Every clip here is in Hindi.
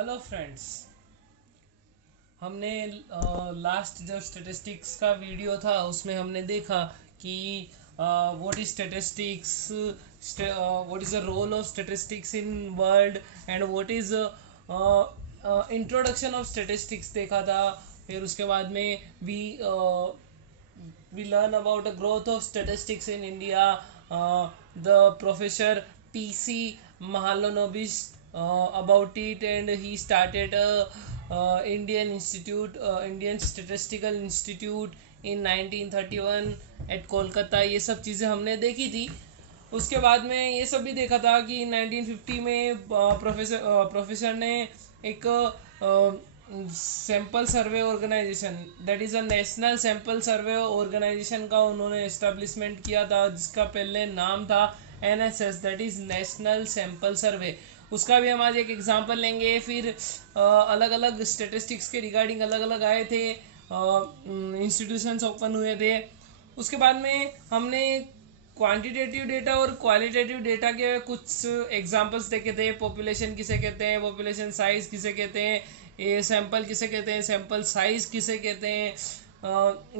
Hello friends. हमने लास्ट जो स्टेटिस्टिक्स का वीडियो था उसमें हमने देखा कि what is statistics, what is the role of statistics in world and what is introduction of statistics देखा था। फिर उसके बाद में we learn about the growth of statistics in India. The professor T.C. Mahalanobis about it, and he started a Indian Statistical Institute in 1931 at Kolkata. ये सब चीज़ें हमने देखी थी। उसके बाद में ये सब भी देखा था कि 1950 में प्रोफेसर ने एक sample survey organisation, that is a national sample survey organisation का उन्होंने एस्टेब्लिशमेंट किया था, जिसका पहले नाम था NSS, that is national sample survey. उसका भी हम आज एक एग्जांपल लेंगे। फिर अलग अलग स्टेटिस्टिक्स के रिगार्डिंग अलग अलग आए थे, इंस्टीट्यूशंस ओपन हुए थे। उसके बाद में हमने क्वांटिटेटिव डेटा और क्वालिटेटिव डेटा के कुछ एग्जांपल्स देखे थे। पॉपुलेशन किसे कहते हैं, पॉपुलेशन साइज किसे कहते हैं, ये सैंपल किसे कहते हैं, सैंपल साइज किसे कहते हैं,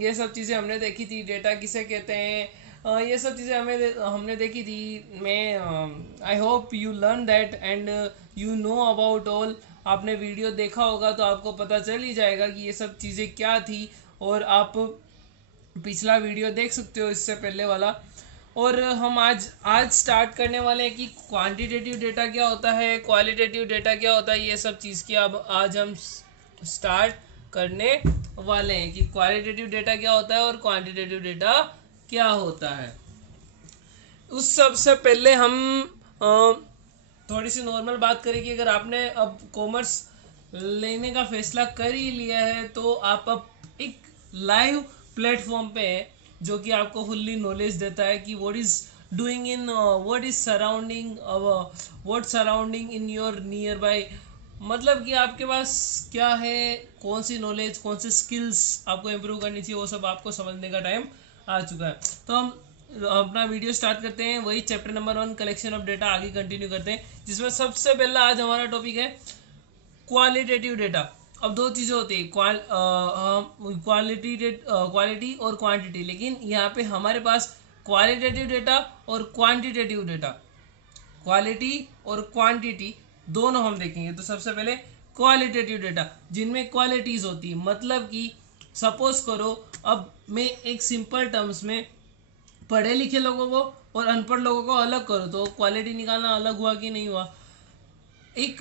ये सब चीज़ें हमने देखी थी। डेटा किसे कहते हैं, ये सब चीज़ें हमने देखी थी। मैं I hope you learn that and you know about all. आपने वीडियो देखा होगा तो आपको पता चल ही जाएगा कि ये सब चीज़ें क्या थी, और आप पिछला वीडियो देख सकते हो इससे पहले वाला। और हम आज स्टार्ट करने वाले हैं कि क्वांटिटेटिव डेटा क्या होता है, क्वालिटेटिव डेटा क्या होता है, ये सब चीज़ की अब आज हम स्टार्ट करने वाले हैं कि क्वालिटेटिव डेटा क्या होता है और क्वांटिटेटिव डेटा क्या होता है। उस सबसे पहले हम थोड़ी सी नॉर्मल बात करें कि अगर आपने अब कॉमर्स लेने का फैसला कर ही लिया है तो आप अब एक लाइव प्लेटफॉर्म पे है जो कि आपको फुल्ली नॉलेज देता है कि what is doing in what is surrounding what surrounding in your near by. मतलब कि आपके पास क्या है, कौन सी नॉलेज, कौन सी स्किल्स आपको इम्प्रूव करनी चाहिए, वो सब आपको समझने का टाइम आ चुका है। तो हम अपना वीडियो स्टार्ट करते हैं, वही chapter number 1 collection of data आगे कंटिन्यू करते हैं, जिसमें सबसे पहला आज हमारा टॉपिक है क्वालिटेटिव डेटा। अब दो चीज़ें होती है, क्वालिटी और क्वांटिटी, लेकिन यहाँ पे हमारे पास क्वालिटेटिव डेटा और क्वांटिटेटिव डेटा, क्वालिटी और क्वांटिटी दोनों हम देखेंगे। तो सबसे पहले क्वालिटेटिव डेटा, जिनमें क्वालिटीज़ होती है। मतलब कि सपोज करो, अब मैं एक सिंपल टर्म्स में पढ़े लिखे लोगों को और अनपढ़ लोगों को अलग करो तो क्वालिटी निकालना अलग हुआ कि नहीं हुआ। एक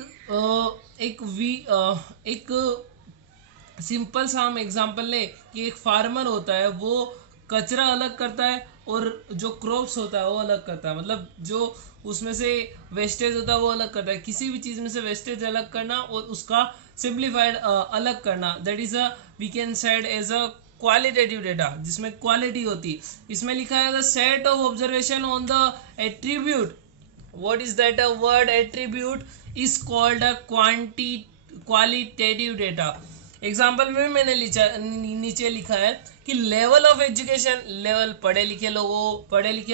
सिंपल सा हम एग्जांपल ले कि एक फार्मर होता है, वो कचरा अलग करता है और जो क्रॉप्स होता है वो अलग करता है। मतलब जो उसमें से वेस्टेज होता है वो अलग करता है। किसी भी चीज़ में से वेस्टेज अलग करना और उसका सिंप्लीफाइड अलग करना, that is we can said as a qualitative data, जिसमें क्वालिटी होती है। इसमें लिखा है the set of observation on the attribute, what is that a word attribute is called a qualitative data। Example में मैंने नीचे लिखा है कि लेवल ऑफ एजुकेशन, लेवल पढ़े लिखे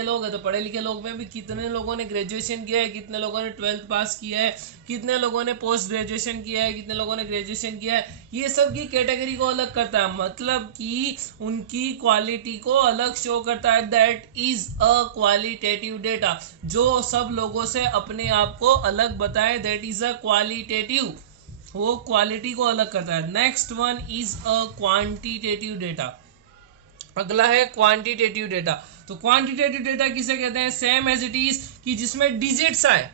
लोग है तो पढ़े लिखे लोग में भी कितने लोगों ने ग्रेजुएशन किया है, कितने लोगों ने 12th पास किया है, कितने लोगों ने पोस्ट ग्रेजुएशन किया है, कितने लोगों ने ग्रेजुएशन किया है, ये सब की कैटेगरी को अलग करता है। मतलब कि उनकी क्वालिटी को अलग शो करता है। That is a qualitative data, जो सब लोगों से अपने आप को अलग बताए, दैट इज अ क्वालिटेटिव, वो क्वालिटी को अलग करता है। Next one is a quantitative data. अगला है क्वांटिटेटिव डेटा। तो क्वांटिटेटिव डेटा किसे कहते हैं, सेम एज इट इज कि जिसमें डिजिट्स आए,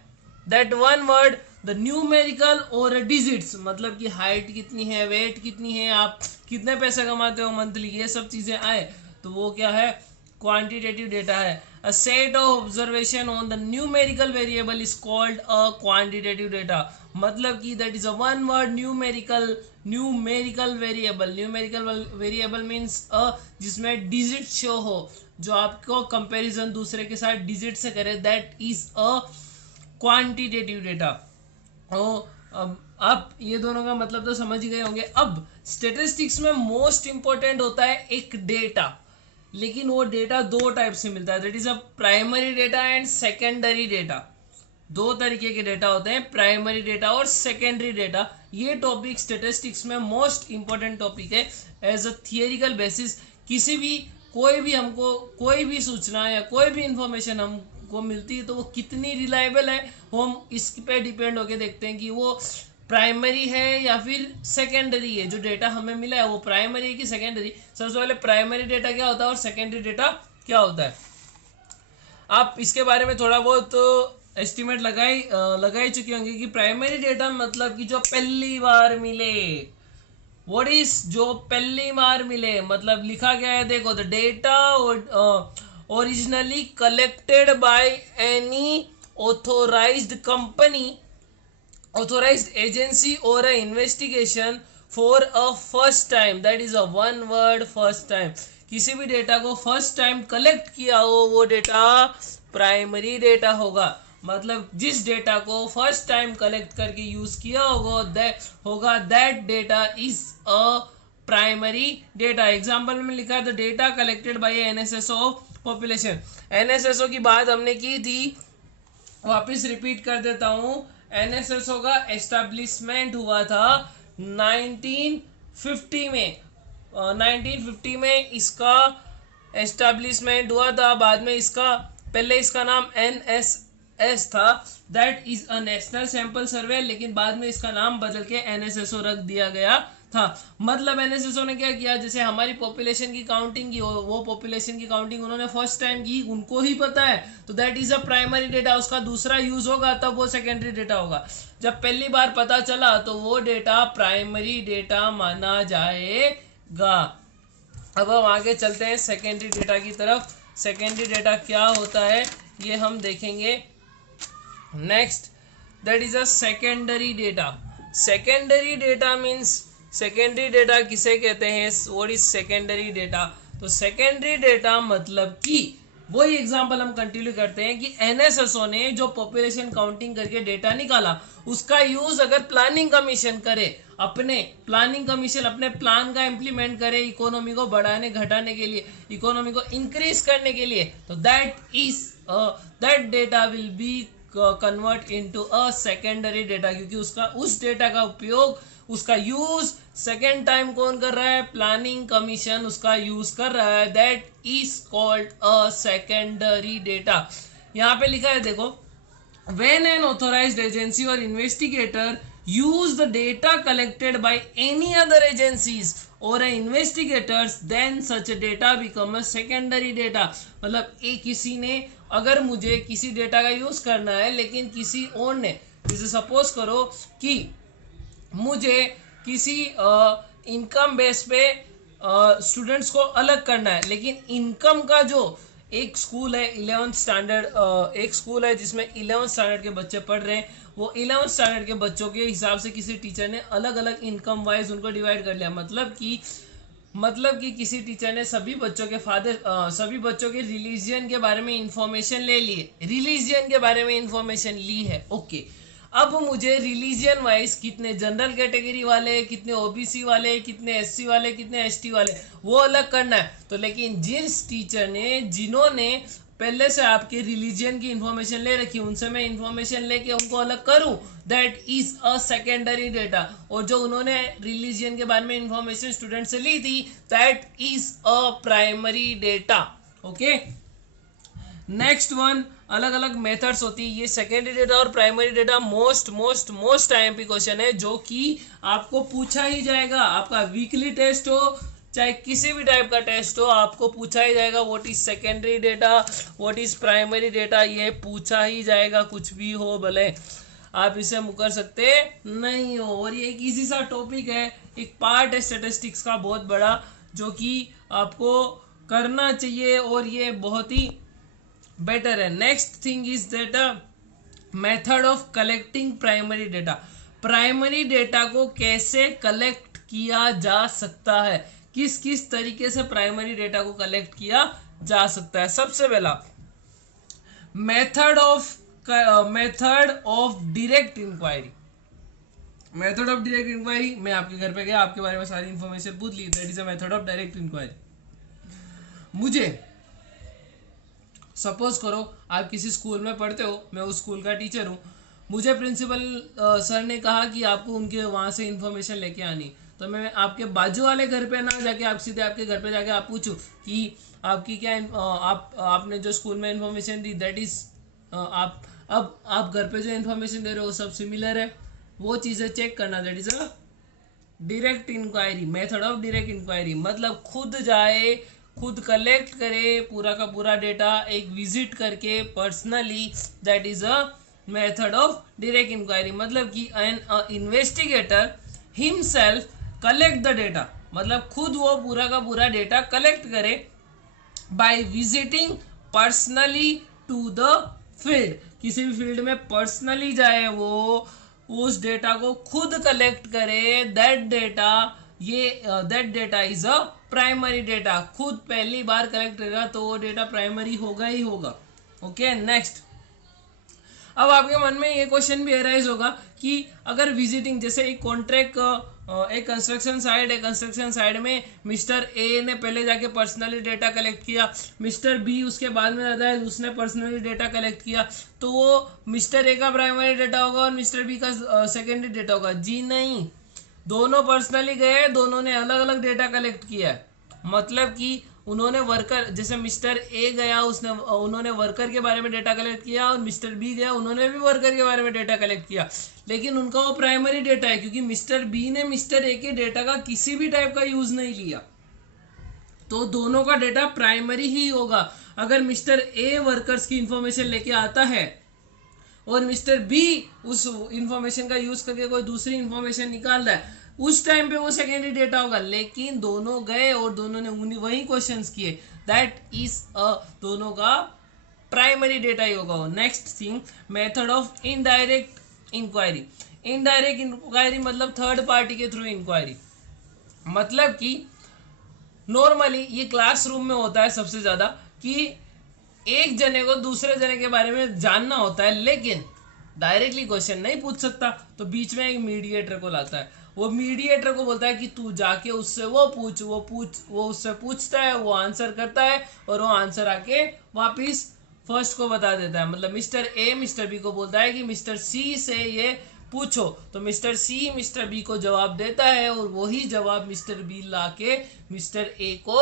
that one word the numerical और डिजिट्स, मतलब कि हाइट कितनी है, वेट कितनी है, आप कितने पैसे कमाते हो मंथली, ये सब चीजें आए तो वो क्या है, क्वांटिटेटिव डेटा है। A set of observation on the numerical variable is called a quantitative data। मतलब कि that is a one word numerical variable। numerical variable means जिसमें digit show हो, जो आपको comparison दूसरे के साथ digit से करे, that is a quantitative data। अब ये दोनों का मतलब तो समझ ही गए होंगे। अब स्टेटिस्टिक्स में मोस्ट इंपॉर्टेंट होता है एक डेटा, लेकिन वो डेटा दो टाइप से मिलता है, that is a primary data and secondary data. दो तरीके के डेटा होते हैं, प्राइमरी डेटा और सेकेंडरी डेटा। ये टॉपिक स्टेटिस्टिक्स में मोस्ट इंपॉर्टेंट टॉपिक है एज अ थियरिकल बेसिस। किसी भी हमको कोई भी सूचना या कोई भी इंफॉर्मेशन हमको मिलती है तो वो कितनी रिलायबल है, वो हम इस पे डिपेंड होके देखते हैं कि वो प्राइमरी है या फिर सेकेंडरी है। जो डेटा हमें मिला है वो प्राइमरी है कि सेकेंडरी। सबसे पहले प्राइमरी डेटा क्या होता है और सेकेंडरी डेटा क्या होता है, आप इसके बारे में थोड़ा बहुत एस्टिमेट लगाई चुके होंगे कि प्राइमरी डेटा मतलब कि जो पहली बार मिले। व्हाट इज जो पहली बार मिले मतलब लिखा गया है, देखो, the data originally collected by any authorised company, authorized agency or a investigation for a first time, that is a one word first time। किसी भी डेटा को फर्स्ट टाइम कलेक्ट किया हो वो डेटा प्राइमरी डेटा होगा। मतलब जिस डेटा को फर्स्ट टाइम कलेक्ट करके यूज किया होगा that data is a primary data. Example में लिखा है the data collected by NSSO of population. NSSO की बात हमने की थी, वापस रिपीट कर देता हूँ। एनएसएसओ का एस्टेब्लिशमेंट हुआ था 1950 में। 1950 में इसका एस्टेब्लिशमेंट हुआ था। बाद में पहले इसका नाम एनएसएस था, that is a national sample सर्वे, लेकिन बाद में इसका नाम बदल के एनएसएसओ रख दिया गया था। मतलब एनएसएसओ ने क्या किया, जैसे हमारी पॉपुलेशन की काउंटिंग की, वो पॉपुलेशन की काउंटिंग उन्होंने फर्स्ट टाइम की, उनको ही पता है, तो that is a primary data. उसका दूसरा यूज होगा तब वो सेकेंडरी डेटा होगा। जब पहली बार पता चला तो वो डेटा प्राइमरी डेटा माना जाएगा। अब हम आगे चलते हैं सेकेंडरी डेटा की तरफ। सेकेंडरी डेटा क्या होता है ये हम देखेंगे next. That is a secondary data. Secondary data means, secondary data किसे कहते हैं, व्हाट इज सेकेंडरी डेटा। तो सेकेंडरी डेटा मतलब कि वही एग्जांपल हम कंटिन्यू करते हैं कि एनएसएसओ ने जो पॉपुलेशन काउंटिंग करके डेटा निकाला उसका यूज अगर प्लानिंग कमीशन करे, अपने प्लान का इम्प्लीमेंट करे इकोनॉमी को बढ़ाने घटाने के लिए, इकोनॉमी को इंक्रीज करने के लिए, तो that data will be convert into a secondary data. क्योंकि उस डेटा का उपयोग, उसका यूज सेकेंड टाइम कौन कर रहा है, प्लानिंग कमीशन उसका यूज कर रहा है, that is called a secondary data. यहाँ पे लिखा है देखो, when an authorized agency or investigator use the data collected by any other agencies or investigators, then such a data become a secondary data। मतलब किसी ने, अगर मुझे किसी डेटा का यूज करना है लेकिन किसी और ने, जैसे सपोज करो कि मुझे किसी इनकम बेस पे स्टूडेंट्स को अलग करना है, लेकिन इनकम का जो एक स्कूल है 11th स्टैंडर्ड, एक स्कूल है जिसमें 11th स्टैंडर्ड के बच्चे पढ़ रहे हैं, वो 11th स्टैंडर्ड के बच्चों के हिसाब से किसी टीचर ने अलग अलग इनकम वाइज उनको डिवाइड कर लिया। मतलब कि किसी टीचर ने सभी बच्चों के रिलीजियन के बारे में इंफॉर्मेशन ली है। ओके, अब मुझे रिलीजियन वाइज कितने जनरल कैटेगरी वाले, कितने ओबीसी वाले, कितने एससी वाले, कितने एसटी वाले, वो अलग करना है। तो लेकिन जिन्होंने पहले से आपके रिलीजियन की इंफॉर्मेशन ले रखी, उनसे मैं इंफॉर्मेशन लेके उनको अलग करूं, that is a secondary data. और जो उन्होंने रिलीजियन के बारे में इंफॉर्मेशन स्टूडेंट से ली थी, that is a primary data. Okay, next one, अलग अलग मेथड्स होती है। ये सेकेंडरी डेटा और primary data most IMP question है जो कि आपको पूछा ही जाएगा। आपका वीकली टेस्ट हो चाहे किसी भी टाइप का टेस्ट हो, आपको पूछा ही जाएगा what is secondary data, what is primary data, ये पूछा ही जाएगा, कुछ भी हो भले आप इसे मुकर सकते नहीं हो। और ये एक इजी सा टॉपिक है, एक पार्ट है स्टैटिस्टिक्स का बहुत बड़ा, जो कि आपको करना चाहिए और ये बहुत ही बेटर है। Next thing is data method of collecting primary data. Primary data को कैसे कलेक्ट किया जा सकता है, किस किस तरीके से प्राइमरी डेटा को कलेक्ट किया जा सकता है। सबसे पहला method of direct inquiry. Method of direct inquiry, मैं आपके घर पे गया, आपके बारे में सारी इंफॉर्मेशन पूछ ली, that is a method of direct inquiry. मुझे सपोज करो आप किसी स्कूल में पढ़ते हो, मैं उस स्कूल का टीचर हूँ, मुझे प्रिंसिपल सर ने कहा कि आपको उनके वहाँ से इन्फॉर्मेशन लेके आनी, तो मैं आपके बाजू वाले घर पे ना जाके आप सीधे आपके घर पे जाके आप पूछूं कि आपकी क्या आपने जो स्कूल में इन्फॉर्मेशन दी दैट इज आप अब आप घर पे जो इन्फॉर्मेशन दे रहे हो सब सिमिलर है, वो चीज़ें चेक करना, that is a direct inquiry, method of direct inquiry. मतलब खुद जाए, खुद कलेक्ट करे पूरा का पूरा डेटा, एक विजिट करके personally, that is a method of direct inquiry. मतलब कि an investigator himself collect the data, मतलब खुद वो पूरा का पूरा डेटा कलेक्ट करे by visiting personally to the field, किसी भी फील्ड में पर्सनली जाए, वो उस डेटा को खुद कलेक्ट करे, that data is a primary data, खुद पहली बार कलेक्ट करेगा तो वो डेटा प्राइमरी होगा ही होगा। Okay, next. अब आपके मन में ये क्वेश्चन भी अराइज होगा कि अगर विजिटिंग, जैसे एक कॉन्ट्रैक्ट, एक कंस्ट्रक्शन साइड में मिस्टर ए ने पहले जाके पर्सनली डेटा कलेक्ट किया, मिस्टर बी उसके बाद में आता है उसने पर्सनली डेटा कलेक्ट किया, तो वो मिस्टर ए का प्राइमरी डेटा होगा और मिस्टर बी का सेकेंडरी डेटा होगा? जी नहीं, दोनों पर्सनली गए, दोनों ने अलग अलग डेटा कलेक्ट किया है। मतलब कि उन्होंने वर्कर, जैसे मिस्टर ए गया उन्होंने वर्कर के बारे में डेटा कलेक्ट किया और मिस्टर बी गया उन्होंने भी वर्कर के बारे में डेटा कलेक्ट किया, लेकिन उनका वो प्राइमरी डेटा है क्योंकि मिस्टर बी ने मिस्टर ए के डेटा का किसी भी टाइप का यूज नहीं लिया, तो दोनों का डेटा प्राइमरी ही होगा। अगर मिस्टर ए वर्कर्स की इंफॉर्मेशन लेके आता है और मिस्टर बी उस इंफॉर्मेशन का यूज करके कोई दूसरी इंफॉर्मेशन निकाल रहा है, उस टाइम पे वो सेकेंडरी डेटा होगा, लेकिन दोनों गए और दोनों ने वही क्वेश्चंस किए, दैट इज दोनों का प्राइमरी डेटा ही होगा। Next thing, method of indirect inquiry. Indirect inquiry मतलब थर्ड पार्टी के थ्रू इंक्वायरी। मतलब कि नॉर्मली ये क्लासरूम में होता है सबसे ज्यादा कि एक जने को दूसरे जने के बारे में जानना होता है, लेकिन डायरेक्टली क्वेश्चन नहीं पूछ सकता, तो बीच में एक मीडिएटर को लाता है, वो मीडिएटर को बोलता है कि तू जाके उससे वो उससे पूछता है, वो आंसर करता है और वो आंसर आके वापिस फर्स्ट को बता देता है। मतलब मिस्टर ए मिस्टर बी को बोलता है कि मिस्टर सी से ये पूछो, तो मिस्टर सी मिस्टर बी को जवाब देता है और वही जवाब मिस्टर बी लाके मिस्टर ए को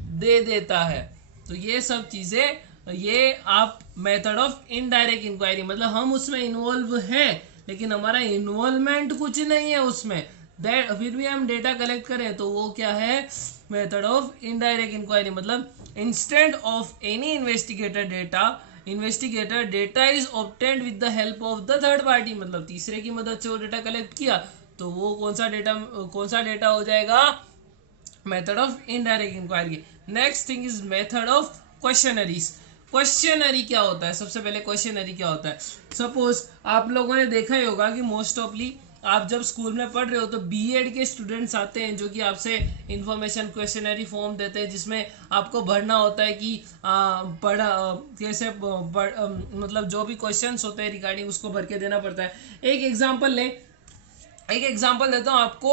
दे देता है। तो ये सब चीजें, ये आप मेथड ऑफ इनडायरेक्ट इंक्वायरी, मतलब हम उसमें इन्वॉल्व हैं लेकिन हमारा इन्वॉल्वमेंट कुछ नहीं है उसमें, फिर भी हम डेटा कलेक्ट करें, तो वो क्या है? Method of indirect inquiry. मतलब instant of any investigator data is obtained with the help of the third party, मतलब तीसरे की मदद से वो डेटा कलेक्ट किया, तो वो कौन सा डेटा हो जाएगा? Method of indirect inquiry. Next thing is method of questionnaires. Questionnaire क्या होता है? सबसे पहले क्वेश्चनरी क्या होता है? सपोज आप लोगों ने देखा ही होगा कि मोस्ट ऑफली आप जब स्कूल में पढ़ रहे हो तो बीएड के स्टूडेंट्स आते हैं जो कि आपसे इंफॉर्मेशन क्वेश्चनरी फॉर्म देते हैं, जिसमें आपको भरना होता है कि कैसे मतलब जो भी क्वेश्चंस होते हैं रिगार्डिंग उसको भर के देना पड़ता है। एक एग्जांपल देता हूँ आपको,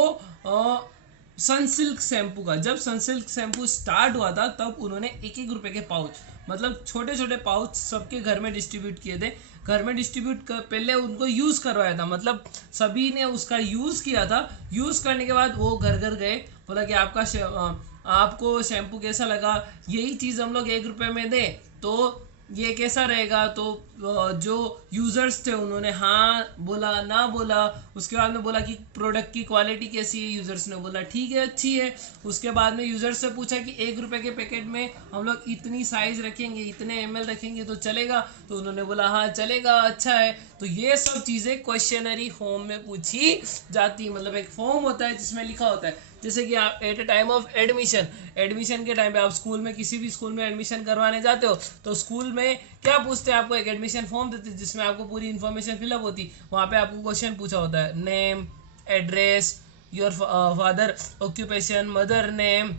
सनसिल्क शैम्पू का। जब सनसिल्क शैम्पू स्टार्ट हुआ था तब उन्होंने 1-1 रुपए के पाउच, मतलब छोटे छोटे पाउच सबके घर में डिस्ट्रीब्यूट किए थे। घर में पहले उनको यूज़ करवाया था, मतलब सभी ने उसका यूज़ किया था। यूज़ करने के बाद वो घर घर गए, बोला कि आपको शैम्पू कैसा लगा, यही चीज़ हम लोग 1 रुपए में दें तो ये कैसा रहेगा? तो जो यूज़र्स थे उन्होंने हाँ बोला, ना बोला। उसके बाद में बोला कि प्रोडक्ट की क्वालिटी कैसी है, यूज़र्स ने बोला ठीक है, अच्छी है। उसके बाद में यूज़र्स से पूछा कि 1 रुपए के पैकेट में हम लोग इतनी साइज़ रखेंगे, इतने ml रखेंगे तो चलेगा? तो उन्होंने बोला हाँ चलेगा, अच्छा है। तो ये सब चीज़ें क्वेश्चनरी फॉर्म में पूछी जाती, मतलब एक फॉर्म होता है जिसमें लिखा होता है, जैसे कि आप at a time of admission के टाइम पे आप स्कूल में किसी भी स्कूल में एडमिशन करवाने जाते हो तो स्कूल में क्या पूछते हैं? आपको एक एडमिशन फॉर्म देते हैं जिसमें आपको पूरी इन्फॉर्मेशन फिलअप होती। वहाँ पे आपको क्वेश्चन पूछा होता है, name, address, your father occupation, mother name,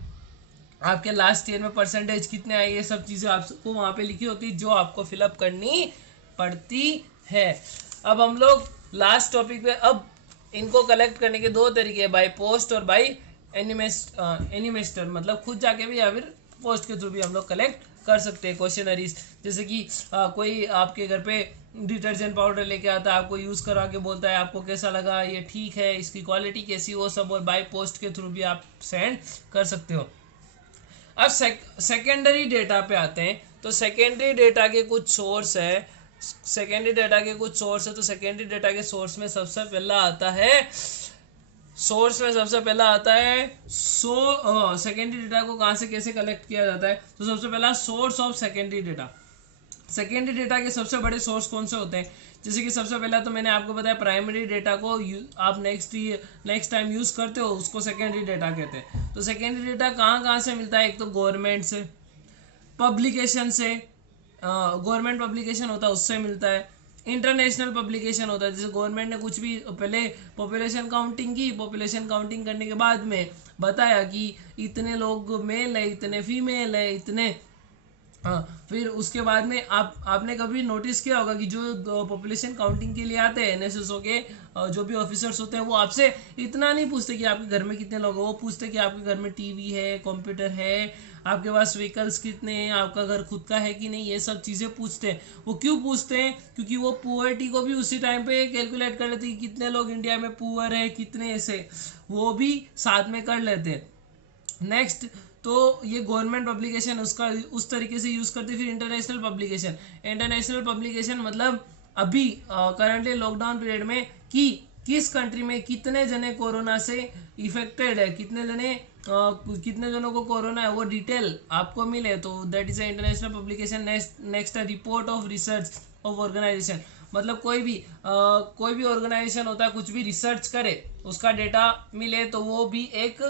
आपके लास्ट ईयर में परसेंटेज कितने आए, ये सब चीज़ें आपको वहाँ पे लिखी होती जो आपको फिलअप करनी पड़ती है। अब हम लोग लास्ट टॉपिक पे, अब इनको कलेक्ट करने के 2 तरीके हैं, बाय पोस्ट और बाय एनिमेस्टर, मतलब खुद जाके भी या फिर पोस्ट के थ्रू भी हम लोग कलेक्ट कर सकते हैं क्वेश्चनरीज। जैसे कि कोई आपके घर पे डिटर्जेंट पाउडर लेके आता है, आपको यूज़ करा के बोलता है आपको कैसा लगा, ये ठीक है, इसकी क्वालिटी कैसी, वो सब, और बाय पोस्ट के थ्रू भी आप सेंड कर सकते हो। अब सेकेंडरी डेटा पे आते हैं। तो सेकेंडरी डेटा के कुछ सोर्स है, तो सेकेंडरी डेटा के सोर्स में सबसे पहला आता है सेकेंडरी डेटा को कहाँ से कैसे कलेक्ट किया जाता है। तो सबसे पहला source of secondary data. Secondary data के सबसे बड़े सोर्स कौन से होते हैं? जैसे कि सबसे पहला तो मैंने आपको बताया, प्राइमरी डेटा को आप नेक्स्ट टाइम यूज करते हो, उसको सेकेंडरी डेटा कहते हैं। तो सेकेंडरी डेटा कहाँ कहाँ से मिलता है? एक तो गवर्नमेंट से, पब्लिकेशन से, गवर्नमेंट पब्लिकेशन होता है उससे मिलता है, इंटरनेशनल पब्लिकेशन होता है। जैसे गवर्नमेंट ने कुछ भी पहले पॉपुलेशन काउंटिंग करने के बाद में बताया कि इतने लोग मेल है, इतने फीमेल है, इतने, हाँ, फिर उसके बाद में आपने कभी नोटिस किया होगा कि जो पॉपुलेशन काउंटिंग के लिए आते हैं एनएसएसओ के जो भी ऑफिसर्स होते हैं, वो आपसे इतना नहीं पूछते कि आपके घर में कितने लोग हैं, वो पूछते कि आपके घर में टीवी है, कंप्यूटर है, आपके पास व्हीकल्स कितने हैं, आपका घर खुद का है कि नहीं, ये सब चीज़ें पूछते हैं। वो क्यों पूछते हैं? क्योंकि वो पुअर्टी को भी उसी टाइम पे कैलकुलेट कर लेते हैं कि कितने लोग इंडिया में पुअर है, कितने, ऐसे वो भी साथ में कर लेते हैं। नेक्स्ट, तो ये गवर्नमेंट पब्लिकेशन उसका उस तरीके से यूज करते। फिर इंटरनेशनल पब्लिकेशन मतलब अभी करंटली लॉकडाउन पीरियड में कि किस कंट्री में कितने जने कोरोना से इफेक्टेड है, कितने जनों को कोरोना है, वो डिटेल आपको मिले, तो that is a international publication. Next report of research of organisation, मतलब कोई भी ऑर्गेनाइजेशन होता है, कुछ भी रिसर्च करे, उसका डेटा मिले, तो वो भी एक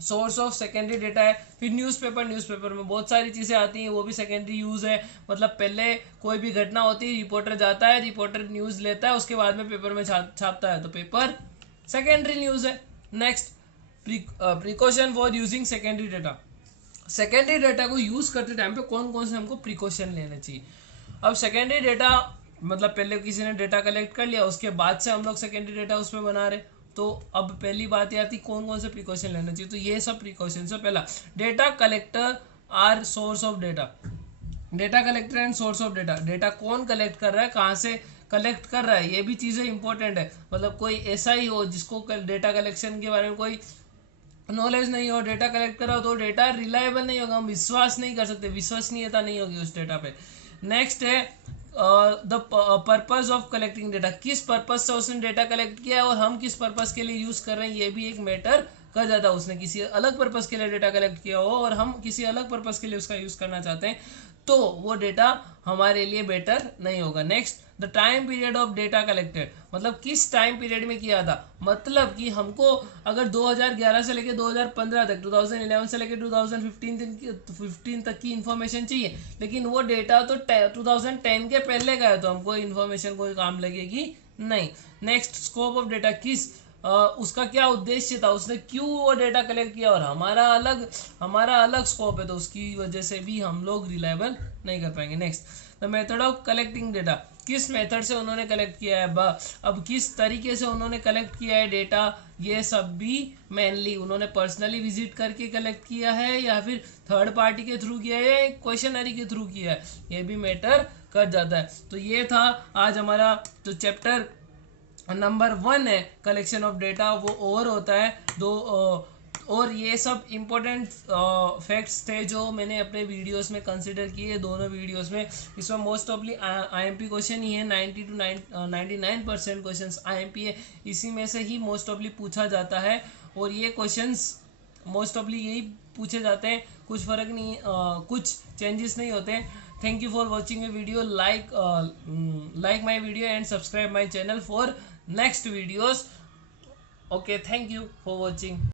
सोर्स ऑफ सेकेंडरी डेटा है। फिर न्यूज़पेपर में बहुत सारी चीज़ें आती हैं, वो भी सेकेंडरी यूज़ है। मतलब पहले कोई भी घटना होती है, रिपोर्टर जाता है, रिपोर्टर न्यूज़ लेता है, उसके बाद में पेपर में छापता है, तो पेपर सेकेंडरी न्यूज़ है। Next, precaution for using secondary data. Secondary data को यूज़ करते टाइम पे कौन कौन से हमको प्रिकॉशन लेने चाहिए? अब सेकेंडरी डेटा मतलब पहले किसी ने डेटा कलेक्ट कर लिया, उसके बाद से हम लोग सेकेंडरी डेटा उसमें बना रहे, तो अब पहली बात ये आती कौन कौन से प्रिकॉशन लेना चाहिए। तो ये सब प्रिकॉशन से पहला, data collector or source of data. Data collector and source of data, data कौन कलेक्ट कर रहा है, कहाँ से कलेक्ट कर रहा है, ये भी चीज़ें इंपॉर्टेंट है। मतलब कोई ऐसा ही हो जिसको डेटा कलेक्शन के बारे में कोई नॉलेज नहीं हो, डेटा कलेक्ट कर रहा हो, तो डेटा रिलायबल नहीं होगा, हम विश्वास नहीं कर सकते, विश्वसनीयता नहीं होगी उस डेटा पे। नेक्स्ट है the purpose of collecting data, किस पर्पज से उसने डेटा कलेक्ट किया है और हम किस पर्पज के लिए यूज कर रहे हैं, ये भी एक मैटर कर जाता है। उसने किसी अलग पर्पज के लिए डेटा कलेक्ट किया हो और हम किसी अलग पर्पज के लिए उसका यूज करना चाहते हैं, तो वो डेटा हमारे लिए बेटर नहीं होगा। Next, the time period of data collected, मतलब किस टाइम पीरियड में किया था। मतलब कि हमको अगर 2011 से लेकर 2015 तक, 2011 से लेकर 2015 तक की इंफॉर्मेशन चाहिए, लेकिन वो डेटा तो 2010 के पहले का है, तो हमको इंफॉर्मेशन कोई काम लगेगी नहीं। नेक्स्ट, स्कोप ऑफ डेटा, उसका क्या उद्देश्य था, उसने क्यों वो डेटा कलेक्ट किया, और हमारा अलग स्कोप है, तो उसकी वजह से भी हम लोग रिलायबल नहीं कर पाएंगे। Next, the method of collecting data, किस मेथड से उन्होंने कलेक्ट किया है, अब किस तरीके से उन्होंने कलेक्ट किया है डेटा, ये सब भी मेनली उन्होंने पर्सनली विजिट करके कलेक्ट किया है या फिर थर्ड पार्टी के थ्रू किया है या क्वेश्चनरी के थ्रू किया है, ये भी मैटर कर जाता है। तो ये था आज हमारा जो चैप्टर नंबर 1 है कलेक्शन ऑफ डेटा, वो ओवर होता है और ये सब इम्पोर्टेंट फैक्ट्स थे जो मैंने अपने वीडियोस में कंसिडर किए, दोनों वीडियोस में। इसमें मोस्ट ऑफली आईएमपी क्वेश्चन ही है, 90 to 99% क्वेश्चंस आईएमपी है, इसी में से ही मोस्ट ऑफली पूछा जाता है, और ये क्वेश्चंस मोस्ट ऑफली यही पूछे जाते हैं, कुछ फर्क नहीं, कुछ चेंजेस नहीं होते हैं। Thank you for watching A video, like my video and subscribe my channel for next videos. Okay, thank you for watching.